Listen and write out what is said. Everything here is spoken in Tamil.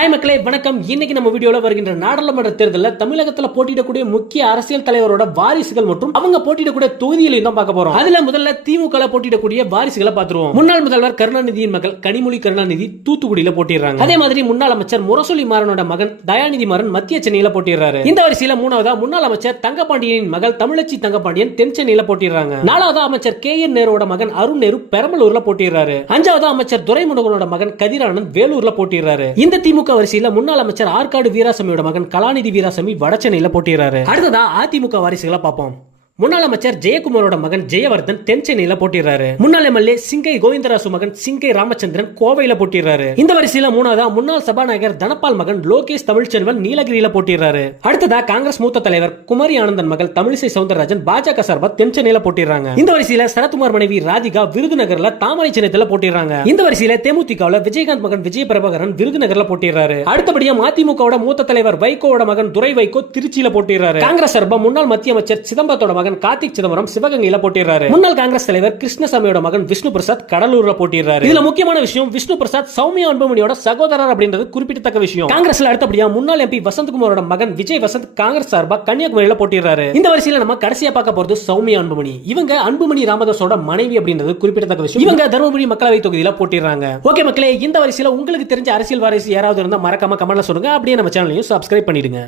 ஹாய் மக்களே வணக்கம். இன்னைக்கு நம்ம வீடியோவில் வருகின்ற நாடாளுமன்ற தேர்தலில் தமிழகத்தில் போட்டியிடக்கூடிய முக்கிய அரசியல் தலைவரோட வாரிசுகள் மற்றும் அவங்க போட்டியிடக்கூடிய தொகுதிகளையும் தான் பார்க்க போறோம். அதுல முதல்ல திமுக போட்டியிடக்கூடிய வாரிசுகளை பார்த்துருவோம். முன்னாள் முதல்வர் கருணாநிதியின் மகள் கனிமொழி கருணாநிதி தூத்துக்குடியில போட்டிடுறாங்க அதே மாதிரி முன்னாள் அமைச்சர் முரசொலி மாறனோட மகன் தயாநிதி மாறன் மத்திய சென்னையில போட்டிடுறாரு இந்த வரிசையில மூணாவதா முன்னாள் அமைச்சர் தங்கபாண்டியனின் மகள் தமிழச்சி தங்கபாண்டியன் தென் சென்னையில போட்டிடுறாங்க நாலாவதா அமைச்சர் கே என் நேருவோட மகன் அருண் நேரு பெரம்பலூர்ல போட்டிடுறாரு அஞ்சாவதா அமைச்சர் துரைமுருகனோட மகன் கதிரானந்த் வேலூர்ல போட்டிடுறாரு இந்த திமுக வரிசையில முன்னாள் அமைச்சர் ஆற்காடு வீராசாமியோட மகன் கலாநிதி வீராசாமி வடசென்னையில போட்டிடுறாரு அடுத்ததா அதிமுக வாரிசுகளை பார்ப்போம். முன்னாள் அமைச்சர் ஜெயக்குமாரோட மகன் ஜெயவர்தன் தென் சென்னையில போட்டிடுறாரு. முன்னாள் எம்எல்ஏ சிங்கை கோவிந்தராசு மகன் சிங்கை ராமச்சந்திரன் கோவையில போட்டிடுறாரு. இந்த வரிசையில மூணாவதா முன்னாள் சபாநாயகர் தனபால் மகன் லோகேஷ் தமிழ்ச்செல்வன் நீலகிரியில போட்டிடுறாரு. அடுத்ததா காங்கிரஸ் மூத்த தலைவர் குமரி ஆனந்தன் மகள் தமிழிசை சவுந்தரராஜன் பாஜக சார்பா தென் சென்னையில போட்டிடுறாங்க. இந்த வரிசையில சரத்குமார் மனைவி ராதிகா விருதுநகர்ல தாமரை சின்னத்துல போட்டிடுறாங்க. இந்த வரிசையில தேமுதிகவுல விஜயகாந்த் மகன் விஜய பிரபாகரன் விருதுநகர்ல போட்டிடுறாரு. அடுத்தபடியா மதிமுகவோட மூத்த தலைவர் வைகோவோட மகன் துரை வைகோ திருச்சியில போட்டிடுறாரு. காங்கிரஸ் சார்பா முன்னாள் மத்திய அமைச்சர் சிதம்பரத்தோட மகன் கார்த்திக் சிதம்பரம் சிவகங்கையில போட்டிடுறாரு. முன்னாள் காங்கிரஸ் தலைவர் கிருஷ்ணசாமியோட மகன் விஷ்ணு பிரசாத் கடலூர்ல போட்டிடுறாரு. இதுல முக்கியமான விஷயம் விஷ்ணு பிரசாத் சௌமியா அன்புமணியோட சகோதரர் அப்படின்றது குறிப்பிடத்தக்க விஷயம். காங்கிரஸ்ல அடுத்தபடியா முன்னாள் எம்பி வசந்தகுமாரோட மகன் விஜய் வசந்த் காங்கிரஸ் சார்பா கன்னியாகுமரியில போட்டிடுறாரு. இந்த வரிசையில நம்ம கடைசியா பார்க்க போறது சௌமியா அன்புமணி. இவங்க அன்புமணி ராமதாஸோட மனைவி அப்படின்றது குறிப்பிடத்தக்க விஷயம். இவங்க தருமபுரி மக்களவை தொகுதியில போட்டிடுறாங்க. ஓகே மக்களே இந்த வரிசையில உங்களுக்கு தெரிஞ்ச அரசியல் வாரிசு யாராவது இருந்தா மறக்காம கமெண்ட்ல சொல்லுங்க. அப்படியே நம்ம சேனலையும் சப்ஸ்கிரைப் பண்ணிடுங்க.